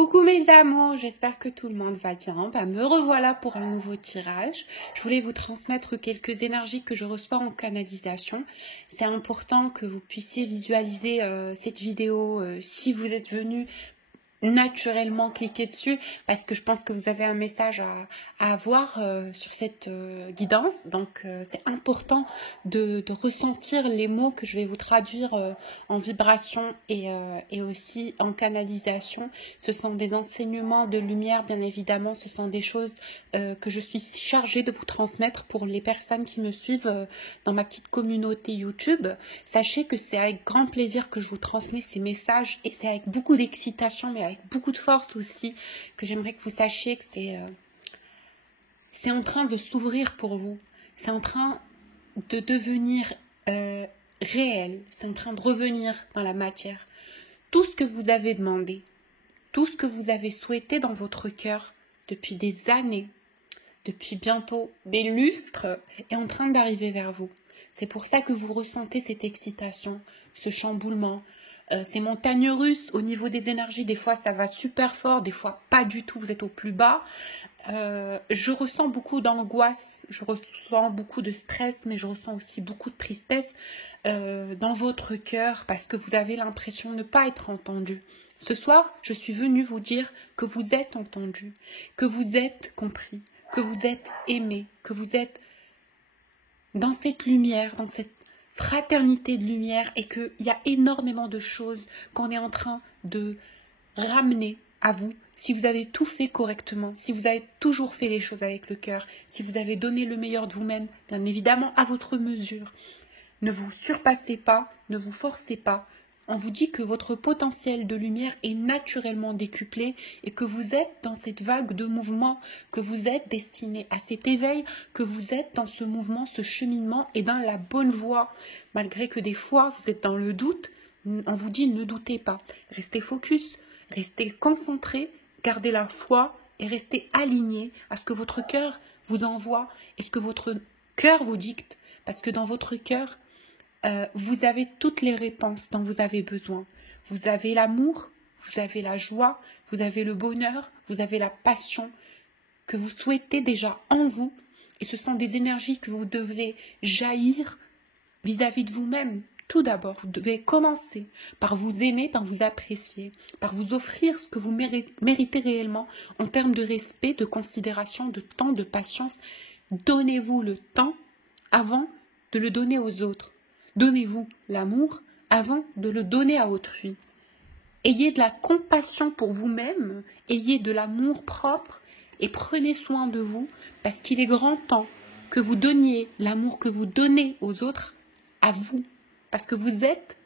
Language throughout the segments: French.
Coucou mes amours, j'espère que tout le monde va bien. Me revoilà pour un nouveau tirage. Je voulais vous transmettre quelques énergies que je reçois en canalisation. C'est important que vous puissiez visualiser cette vidéo si vous êtes venu naturellement cliquer dessus parce que je pense que vous avez un message à avoir sur cette guidance. Donc c'est important de ressentir les mots que je vais vous traduire en vibration et aussi en canalisation. Ce sont des enseignements de lumière, bien évidemment. Ce sont des choses que je suis chargée de vous transmettre pour les personnes qui me suivent dans ma petite communauté YouTube. Sachez que c'est avec grand plaisir que je vous transmets ces messages et c'est avec beaucoup d'excitation, mais avec beaucoup de force aussi, que j'aimerais que vous sachiez que c'est en train de s'ouvrir pour vous. C'est en train de devenir réel. C'est en train de revenir dans la matière. Tout ce que vous avez demandé, tout ce que vous avez souhaité dans votre cœur depuis des années, depuis bientôt des lustres, est en train d'arriver vers vous. C'est pour ça que vous ressentez cette excitation, ce chamboulement, ces montagnes russes au niveau des énergies. Des fois ça va super fort, des fois pas du tout, vous êtes au plus bas. Je ressens beaucoup d'angoisse, je ressens beaucoup de stress, mais je ressens aussi beaucoup de tristesse dans votre cœur parce que vous avez l'impression de ne pas être entendu. Ce soir, je suis venue vous dire que vous êtes entendu, que vous êtes compris, que vous êtes aimé, que vous êtes dans cette lumière, dans cette fraternité de lumière et qu'il y a énormément de choses qu'on est en train de ramener à vous. Si vous avez tout fait correctement, si vous avez toujours fait les choses avec le cœur, si vous avez donné le meilleur de vous-même, bien évidemment à votre mesure. Ne vous surpassez pas, ne vous forcez pas. On vous dit que votre potentiel de lumière est naturellement décuplé et que vous êtes dans cette vague de mouvement, que vous êtes destiné à cet éveil, que vous êtes dans ce mouvement, ce cheminement et dans la bonne voie. Malgré que des fois vous êtes dans le doute, on vous dit ne doutez pas. Restez focus, restez concentré, gardez la foi et restez aligné à ce que votre cœur vous envoie et ce que votre cœur vous dicte. Parce que dans votre cœur, vous avez toutes les réponses dont vous avez besoin. Vous avez l'amour, vous avez la joie, vous avez le bonheur, vous avez la passion que vous souhaitez déjà en vous. Et ce sont des énergies que vous devez jaillir vis-à-vis de vous-même. Tout d'abord, vous devez commencer par vous aimer, par vous apprécier, par vous offrir ce que vous méritez réellement en termes de respect, de considération, de temps, de patience. Donnez-vous le temps avant de le donner aux autres. Donnez-vous l'amour avant de le donner à autrui. Ayez de la compassion pour vous-même, ayez de l'amour propre et prenez soin de vous parce qu'il est grand temps que vous donniez l'amour que vous donnez aux autres à vous. Parce que vous êtes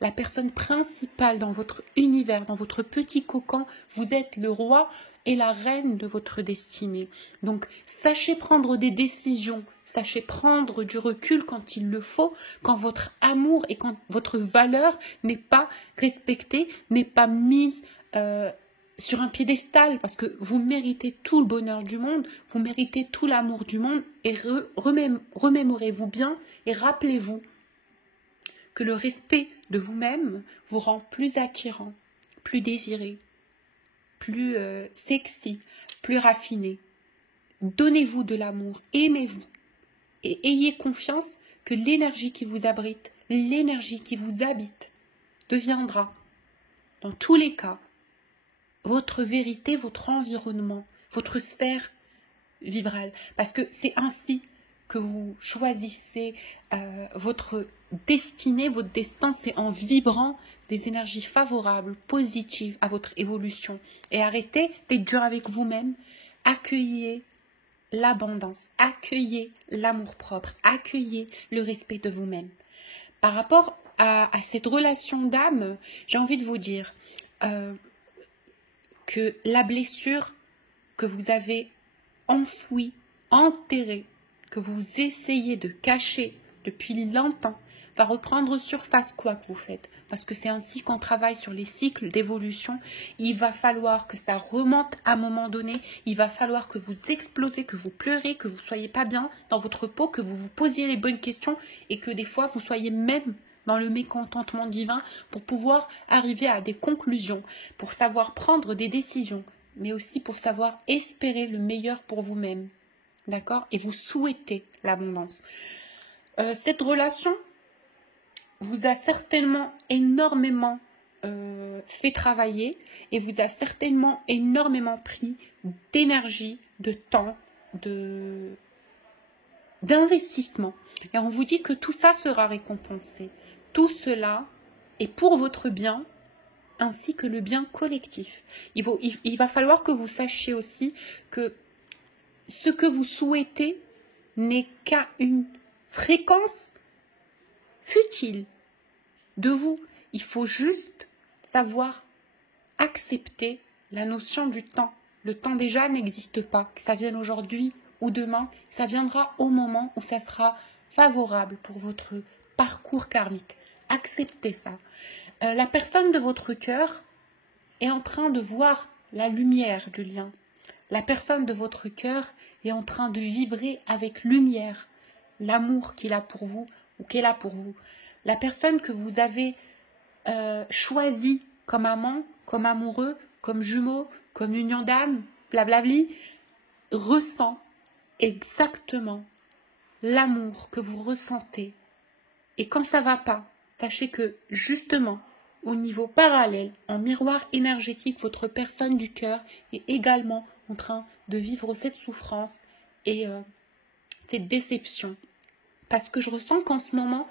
la personne principale dans votre univers, dans votre petit cocon. Vous êtes le roi et la reine de votre destinée. Donc, sachez prendre des décisions, sachez prendre du recul quand il le faut, quand votre amour et quand votre valeur n'est pas respectée, n'est pas mise sur un piédestal, parce que vous méritez tout le bonheur du monde, vous méritez tout l'amour du monde, et remémorez-vous bien et rappelez-vous que le respect de vous-même vous rend plus attirant, plus désiré, plus sexy, plus raffiné. Donnez-vous de l'amour, aimez-vous et ayez confiance que l'énergie qui vous abrite, l'énergie qui vous habite, deviendra, dans tous les cas, votre vérité, votre environnement, votre sphère vibrale. Parce que c'est ainsi que vous choisissez votre destinée, votre destin, c'est en vibrant des énergies favorables, positives à votre évolution. Et arrêtez d'être dur avec vous-même. Accueillez l'abondance, accueillez l'amour-propre, accueillez le respect de vous-même. Par rapport à cette relation d'âme, j'ai envie de vous dire que la blessure que vous avez enfouie, enterrée, que vous essayez de cacher depuis longtemps, va reprendre surface quoi que vous faites. Parce que c'est ainsi qu'on travaille sur les cycles d'évolution. Il va falloir que ça remonte à un moment donné. Il va falloir que vous explosez, que vous pleurez, que vous ne soyez pas bien dans votre peau, que vous vous posiez les bonnes questions et que des fois vous soyez même dans le mécontentement divin pour pouvoir arriver à des conclusions, pour savoir prendre des décisions, mais aussi pour savoir espérer le meilleur pour vous-même. D'accord? Et vous souhaitez l'abondance. Cette relation vous a certainement énormément fait travailler et vous a certainement énormément pris d'énergie, de temps, d'investissement. Et on vous dit que tout ça sera récompensé. Tout cela est pour votre bien ainsi que le bien collectif. Il va falloir que vous sachiez aussi que ce que vous souhaitez n'est qu'à une fréquence futile de vous. Il faut juste savoir accepter la notion du temps. Le temps déjà n'existe pas, que ça vienne aujourd'hui ou demain, ça viendra au moment où ça sera favorable pour votre parcours karmique. Acceptez ça. La personne de votre cœur est en train de voir la lumière du lien. La personne de votre cœur est en train de vibrer avec lumière, l'amour qu'il a pour vous ou qu'elle a pour vous. La personne que vous avez choisie comme amant, comme amoureux, comme jumeau, comme union d'âme, blablabli, ressent exactement l'amour que vous ressentez. Et quand ça va pas, sachez que justement, au niveau parallèle, en miroir énergétique, votre personne du cœur est également en train de vivre cette souffrance et cette déception. Parce que je ressens qu'en ce moment,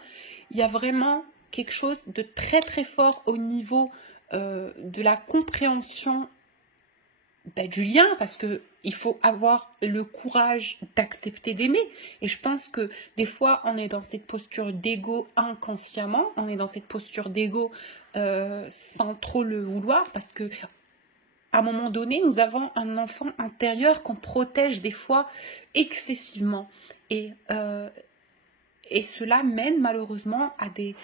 il y a vraiment quelque chose de très très fort au niveau de la compréhension du lien, parce qu'il faut avoir le courage d'accepter d'aimer. Et je pense que des fois, on est dans cette posture d'ego inconsciemment, on est dans cette posture d'ego sans trop le vouloir, parce que à un moment donné, nous avons un enfant intérieur qu'on protège des fois excessivement. Et cela mène malheureusement à des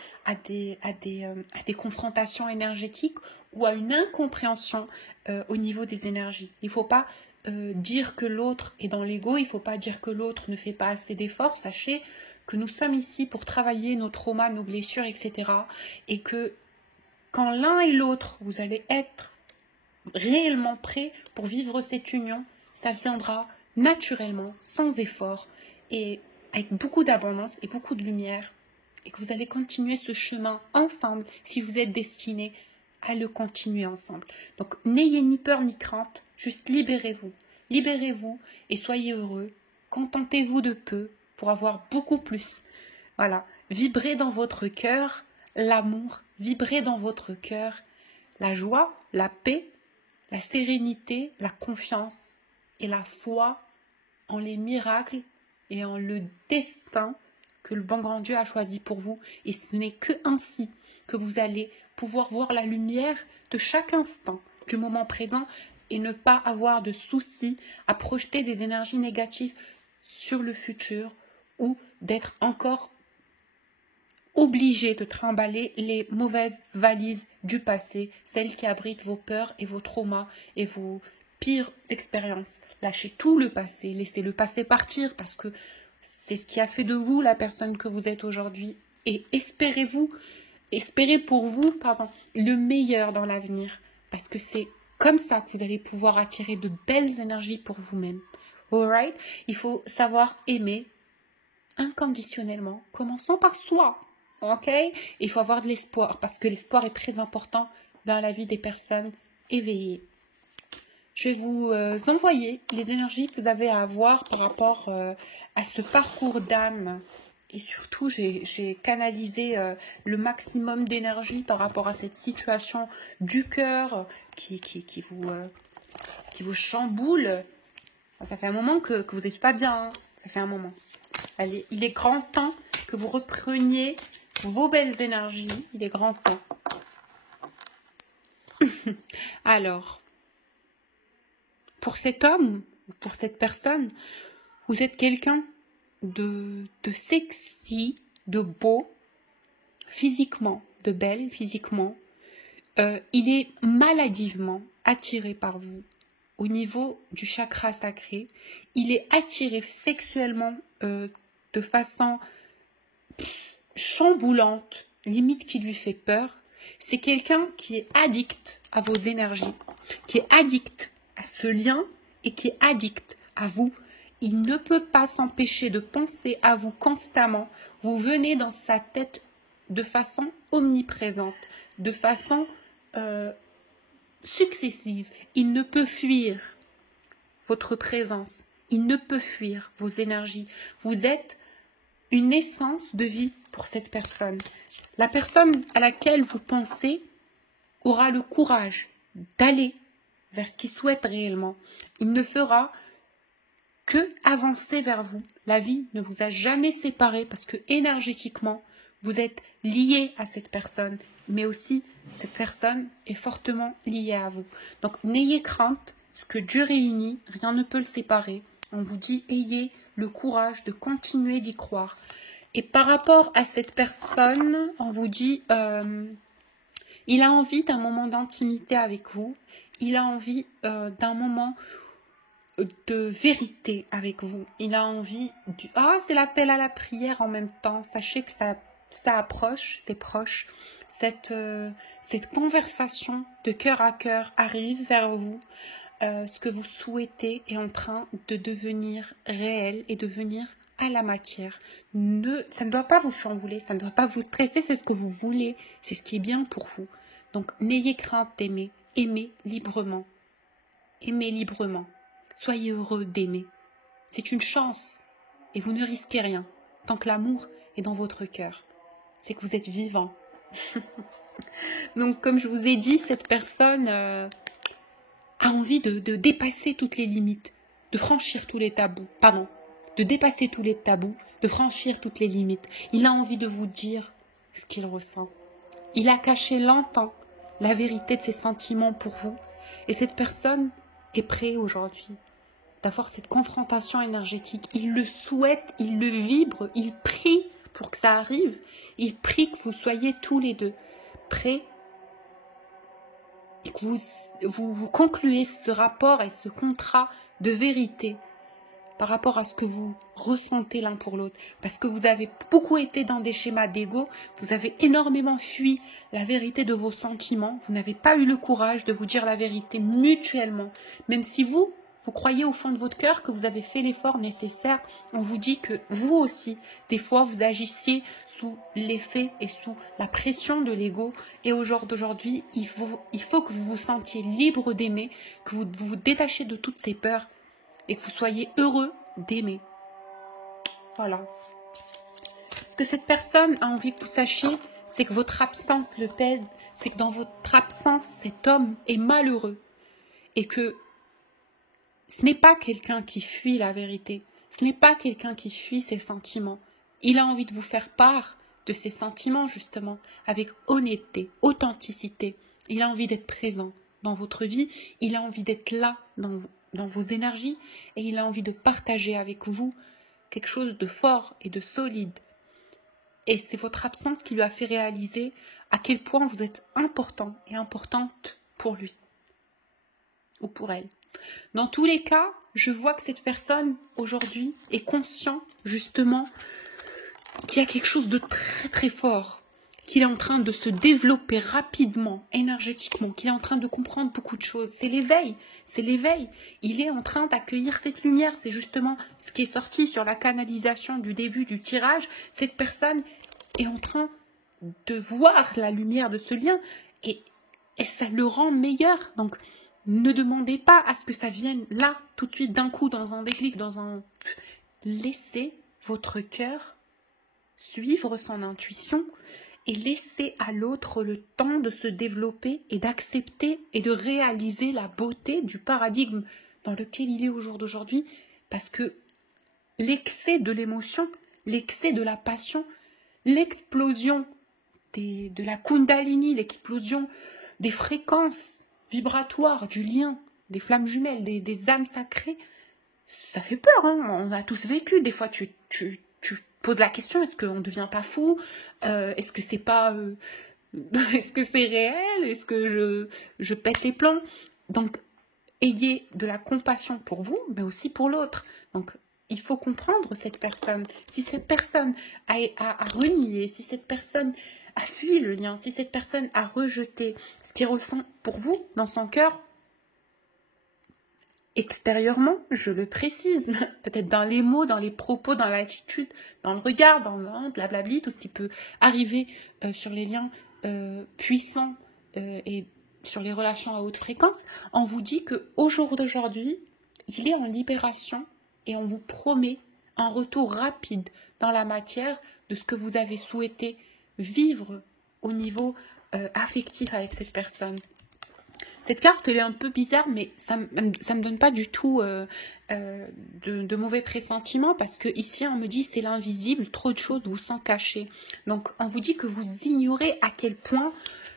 confrontations énergétiques ou à une incompréhension au niveau des énergies. Il ne faut pas dire que l'autre est dans l'ego, il ne faut pas dire que l'autre ne fait pas assez d'efforts. Sachez que nous sommes ici pour travailler nos traumas, nos blessures, etc. Et que quand l'un et l'autre, vous allez être réellement prêts pour vivre cette union, ça viendra naturellement, sans effort et avec beaucoup d'abondance et beaucoup de lumière, et que vous allez continuer ce chemin ensemble si vous êtes destinés à le continuer ensemble. Donc n'ayez ni peur ni crainte, juste libérez-vous. Libérez-vous et soyez heureux. Contentez-vous de peu pour avoir beaucoup plus. Voilà, vibrez dans votre cœur l'amour, vibrez dans votre cœur la joie, la paix, la sérénité, la confiance et la foi en les miracles et en le destin que le bon grand Dieu a choisi pour vous. Et ce n'est que ainsi que vous allez pouvoir voir la lumière de chaque instant du moment présent et ne pas avoir de soucis à projeter des énergies négatives sur le futur ou d'être encore obligé de trimballer les mauvaises valises du passé, celles qui abritent vos peurs et vos traumas et vos pires expériences. Lâchez tout le passé, laissez le passé partir parce que c'est ce qui a fait de vous la personne que vous êtes aujourd'hui. Et espérez pour vous, le meilleur dans l'avenir. Parce que c'est comme ça que vous allez pouvoir attirer de belles énergies pour vous-même. Alright? Il faut savoir aimer inconditionnellement, commençons par soi. Ok? Il faut avoir de l'espoir parce que l'espoir est très important dans la vie des personnes éveillées. Je vais vous envoyer les énergies que vous avez à avoir par rapport à ce parcours d'âme. Et surtout, j'ai canalisé le maximum d'énergie par rapport à cette situation du cœur qui vous chamboule. Ça fait un moment que vous n'êtes pas bien. Hein. Ça fait un moment. Allez, il est grand temps que vous repreniez vos belles énergies. Il est grand temps. Alors, pour cet homme, pour cette personne, vous êtes quelqu'un de sexy, de beau, physiquement, de belle physiquement. Il est maladivement attiré par vous au niveau du chakra sacré. Il est attiré sexuellement de façon chamboulante. limite qui lui fait peur, c'est quelqu'un qui est addict à vos énergies, qui est addict à ce lien et qui est addict à vous. Il ne peut pas s'empêcher de penser à vous constamment. Vous venez dans sa tête de façon omniprésente, de façon successive. Il ne peut fuir votre présence. Il ne peut fuir vos énergies. Vous êtes une essence de vie pour cette personne. La personne à laquelle vous pensez aura le courage d'aller vers ce qu'il souhaite réellement. Il ne fera que avancer vers vous. La vie ne vous a jamais séparé parce que énergétiquement, vous êtes lié à cette personne, mais aussi cette personne est fortement liée à vous. Donc n'ayez crainte, ce que Dieu réunit, rien ne peut le séparer. On vous dit, ayez le courage de continuer d'y croire. Et par rapport à cette personne, on vous dit, il a envie d'un moment d'intimité avec vous, il a envie d'un moment de vérité avec vous, il a envie du... Ah, c'est l'appel à la prière en même temps, sachez que ça approche, c'est proche, cette conversation de cœur à cœur arrive vers vous. Ce que vous souhaitez est en train de devenir réel et devenir à la matière. Ça ne doit pas vous chambouler, ça ne doit pas vous stresser, c'est ce que vous voulez, c'est ce qui est bien pour vous. Donc n'ayez crainte d'aimer, aimez librement. Aimez librement. Soyez heureux d'aimer. C'est une chance et vous ne risquez rien. Tant que l'amour est dans votre cœur, c'est que vous êtes vivant. Donc comme je vous ai dit, cette personne... a envie de dépasser toutes les limites, de franchir tous les tabous, de dépasser tous les tabous, de franchir toutes les limites. Il a envie de vous dire ce qu'il ressent. Il a caché longtemps la vérité de ses sentiments pour vous. Et cette personne est prête aujourd'hui d'avoir cette confrontation énergétique. Il le souhaite, il le vibre, il prie pour que ça arrive. Il prie que vous soyez tous les deux prêts et que vous concluez ce rapport et ce contrat de vérité par rapport à ce que vous ressentez l'un pour l'autre. Parce que vous avez beaucoup été dans des schémas d'ego, vous avez énormément fui la vérité de vos sentiments, vous n'avez pas eu le courage de vous dire la vérité mutuellement. Même si vous croyez au fond de votre cœur que vous avez fait l'effort nécessaire, on vous dit que vous aussi, des fois, vous agissiez sous l'effet et sous la pression de l'ego. Et au jour d'aujourd'hui, il faut que vous vous sentiez libre d'aimer, que vous vous détachiez de toutes ces peurs et que vous soyez heureux d'aimer. Voilà. Ce que cette personne a envie que vous sachiez, c'est que votre absence le pèse, c'est que dans votre absence, cet homme est malheureux et que ce n'est pas quelqu'un qui fuit la vérité, ce n'est pas quelqu'un qui fuit ses sentiments. Il a envie de vous faire part de ses sentiments, justement, avec honnêteté, authenticité. Il a envie d'être présent dans votre vie, il a envie d'être là dans vos énergies et il a envie de partager avec vous quelque chose de fort et de solide. Et c'est votre absence qui lui a fait réaliser à quel point vous êtes important et importante pour lui ou pour elle. Dans tous les cas, je vois que cette personne aujourd'hui est conscient justement qu'il y a quelque chose de très très fort, qu'il est en train de se développer rapidement, énergétiquement, qu'il est en train de comprendre beaucoup de choses. C'est l'éveil, c'est l'éveil. Il est en train d'accueillir cette lumière. C'est justement ce qui est sorti sur la canalisation du début du tirage. Cette personne est en train de voir la lumière de ce lien et ça le rend meilleur. Donc, ne demandez pas à ce que ça vienne là, tout de suite, d'un coup, dans un déclic, Laissez votre cœur suivre son intuition et laissez à l'autre le temps de se développer et d'accepter et de réaliser la beauté du paradigme dans lequel il est au jour d'aujourd'hui. Parce que l'excès de l'émotion, l'excès de la passion, l'explosion de la Kundalini, l'explosion des fréquences vibratoires, du lien, des flammes jumelles, des âmes sacrées, ça fait peur, hein. On a tous vécu. Des fois, tu poses la question, est-ce qu'on ne devient pas fou? Est-ce que c'est pas... est-ce que c'est réel? Est-ce que je pète les plombs? Donc, ayez de la compassion pour vous, mais aussi pour l'autre. Donc, il faut comprendre cette personne. Si cette personne a renié, si cette personne a fui le lien, si cette personne a rejeté ce qu'il ressent pour vous dans son cœur, extérieurement, je le précise, peut-être dans les mots, dans les propos, dans l'attitude, dans le regard, dans le blablabli, tout ce qui peut arriver sur les liens puissants et sur les relations à haute fréquence, on vous dit qu'au jour d'aujourd'hui, il est en libération et on vous promet un retour rapide dans la matière de ce que vous avez souhaité vivre au niveau affectif avec cette personne. Cette carte, elle est un peu bizarre, mais ça me donne pas du tout de mauvais pressentiments, parce que ici, on me dit c'est l'invisible, trop de choses vous sont cachées. Donc, on vous dit que vous ignorez à quel point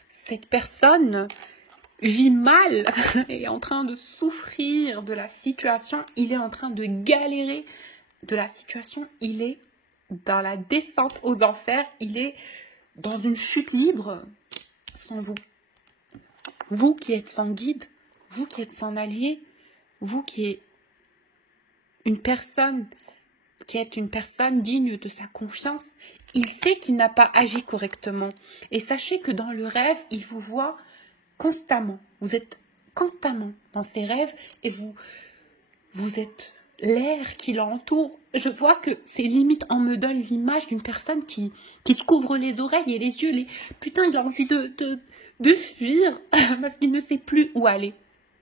cette personne vit mal, est en train de souffrir de la situation, il est en train de galérer de la situation, il est dans la descente aux enfers, il est dans une chute libre sans vous. Vous qui êtes son guide, vous qui êtes son allié, vous qui êtes une personne digne de sa confiance, il sait qu'il n'a pas agi correctement. Et sachez que dans le rêve, il vous voit constamment. Vous êtes constamment dans ses rêves et vous êtes l'air qui l'entoure. Je vois que c'est limite, on me donne l'image d'une personne qui se couvre les oreilles et les yeux. Putain, il a envie de fuir parce qu'il ne sait plus où aller.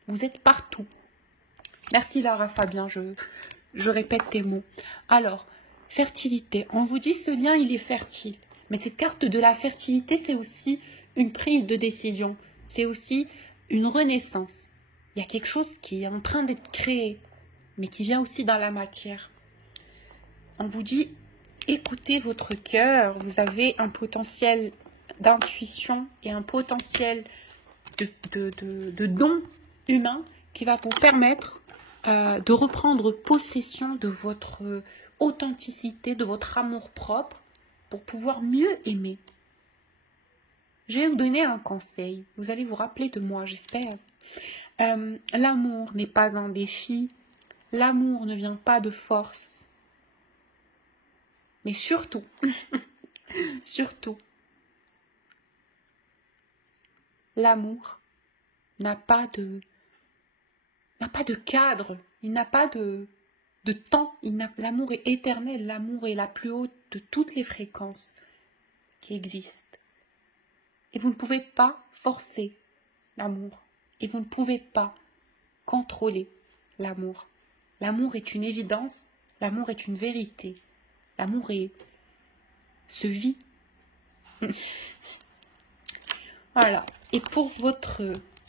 Vous êtes partout. Merci Lara Fabien, je répète tes mots. Alors, fertilité. On vous dit ce lien, il est fertile. Mais cette carte de la fertilité, c'est aussi une prise de décision. C'est aussi une renaissance. Il y a quelque chose qui est en train d'être créé, mais qui vient aussi dans la matière. On vous dit, écoutez votre cœur. Vous avez un potentiel d'intuition et un potentiel de don humain qui va vous permettre de reprendre possession de votre authenticité, de votre amour propre pour pouvoir mieux aimer. Je vais vous donner un conseil. Vous allez vous rappeler de moi, j'espère. L'amour n'est pas un défi. L'amour ne vient pas de force. Mais surtout, surtout, l'amour n'a pas de cadre, il n'a pas de temps, l'amour est éternel, l'amour est la plus haute de toutes les fréquences qui existent. Et vous ne pouvez pas forcer l'amour, et vous ne pouvez pas contrôler l'amour. L'amour est une évidence, l'amour est une vérité, l'amour se vit. Voilà. Et pour votre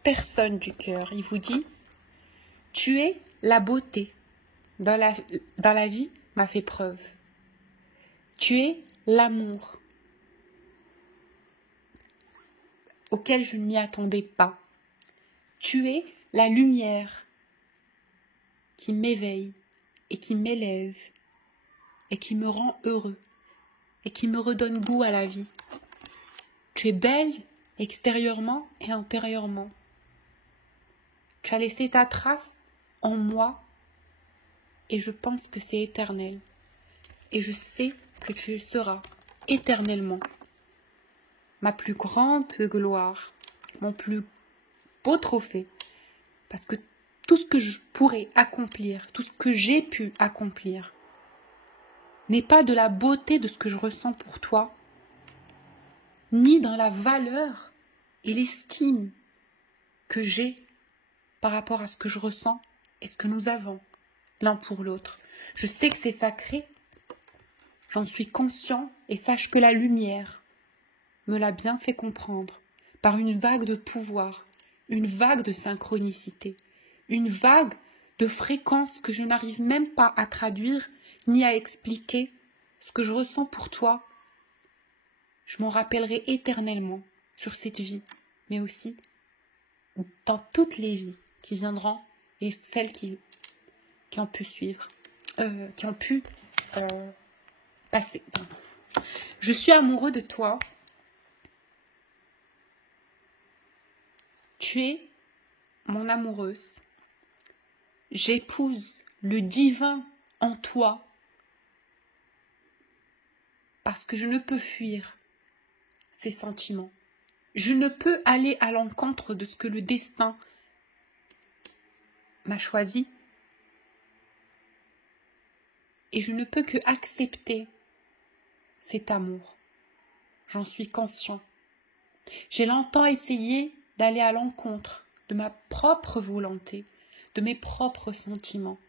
personne du cœur, il vous dit, tu es la beauté. Dans la vie, m'a fait preuve. Tu es l'amour auquel je ne m'y attendais pas. Tu es la lumière qui m'éveille et qui m'élève et qui me rend heureux et qui me redonne goût à la vie. Tu es belle extérieurement et intérieurement. Tu as laissé ta trace en moi et je pense que c'est éternel. Et je sais que tu seras éternellement ma plus grande gloire, mon plus beau trophée. Parce que tout ce que je pourrais accomplir, tout ce que j'ai pu accomplir, n'est pas de la beauté de ce que je ressens pour toi, ni dans la valeur et l'estime que j'ai par rapport à ce que je ressens et ce que nous avons l'un pour l'autre. Je sais que c'est sacré, j'en suis conscient et sache que la lumière me l'a bien fait comprendre par une vague de pouvoir, une vague de synchronicité, une vague de fréquences que je n'arrive même pas à traduire ni à expliquer. Ce que je ressens pour toi, je m'en rappellerai éternellement sur cette vie, mais aussi dans toutes les vies qui viendront et celles qui ont pu suivre, qui ont pu passer. Je suis amoureux de toi. Tu es mon amoureuse. J'épouse le divin en toi parce que je ne peux fuir ces sentiments. Je ne peux aller à l'encontre de ce que le destin m'a choisi. Et je ne peux que accepter cet amour. J'en suis conscient. J'ai longtemps essayé d'aller à l'encontre de ma propre volonté, de mes propres sentiments.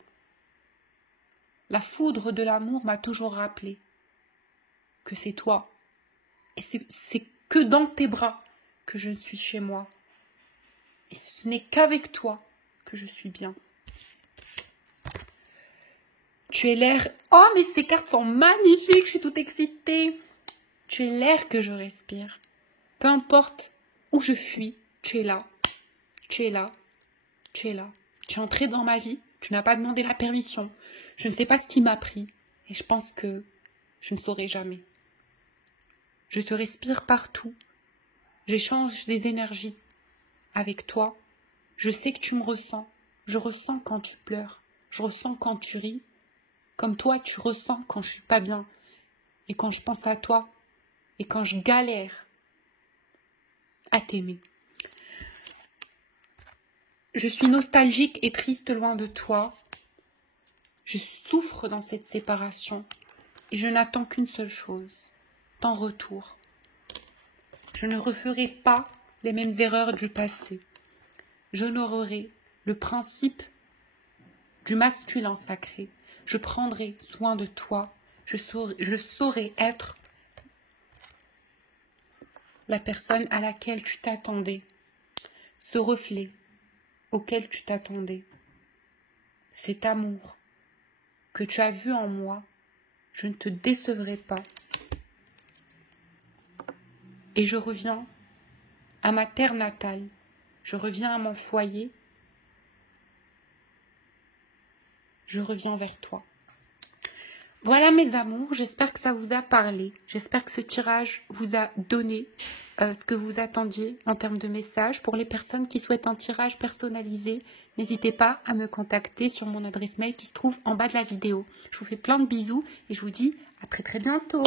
La foudre de l'amour m'a toujours rappelé que c'est toi. Et c'est que dans tes bras que je suis chez moi. Et ce n'est qu'avec toi que je suis bien. Tu es l'air... Oh, mais ces cartes sont magnifiques, je suis toute excitée. Tu es l'air que je respire. Peu importe où je fuis, tu es là. Tu es là. Tu es là. Tu es entré dans ma vie, tu n'as pas demandé la permission. Je ne sais pas ce qui m'a pris. Et je pense que je ne saurai jamais. Je te respire partout. J'échange des énergies avec toi. Je sais que tu me ressens. Je ressens quand tu pleures. Je ressens quand tu ris. Comme toi, tu ressens quand je suis pas bien. Et quand je pense à toi. Et quand je galère à t'aimer. Je suis nostalgique et triste loin de toi. Je souffre dans cette séparation. Et je n'attends qu'une seule chose. Ton retour. Je ne referai pas les mêmes erreurs du passé. J'honorerai le principe du masculin sacré. Je prendrai soin de toi. Je saurai être la personne à laquelle tu t'attendais. Ce reflet auquel tu t'attendais. Cet amour que tu as vu en moi. Je ne te décevrai pas. Et je reviens à ma terre natale. Je reviens à mon foyer. Je reviens vers toi. Voilà mes amours, j'espère que ça vous a parlé. J'espère que ce tirage vous a donné ce que vous attendiez en termes de messages. Pour les personnes qui souhaitent un tirage personnalisé, n'hésitez pas à me contacter sur mon adresse mail qui se trouve en bas de la vidéo. Je vous fais plein de bisous et je vous dis à très bientôt.